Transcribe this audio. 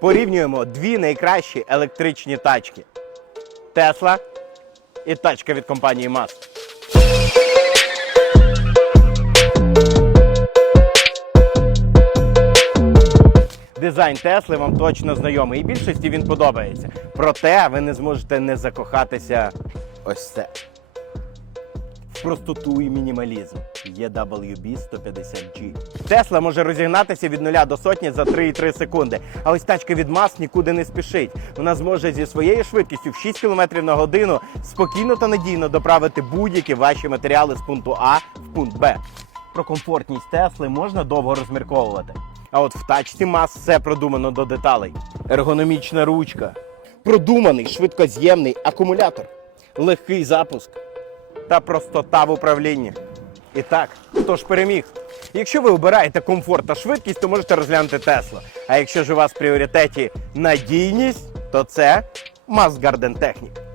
Порівнюємо дві найкращі електричні тачки: Тесла і тачка від компанії МАЗ. Дизайн Тесли вам точно знайомий, і більшості він подобається. Проте ви не зможете не закохатися ось це. Простоту і мінімалізм. EWB 150G. Тесла може розігнатися від 0 до сотні за 3,3 секунди. А ось тачка від МАЗ нікуди не спішить. Вона зможе зі своєю швидкістю в 6 км на годину спокійно та надійно доправити будь-які ваші матеріали з пункту А в пункт Б. Про комфортність Тесли можна довго розмірковувати. А от в тачці МАЗ все продумано до деталей. Ергономічна ручка, продуманий швидкоз'ємний акумулятор, легкий запуск та простота в управлінні. І так, хто ж переміг? Якщо ви обираєте комфорт та швидкість, то можете розглянути Тесла. А якщо ж у вас в пріоритеті надійність, то це Мазгарден Technic.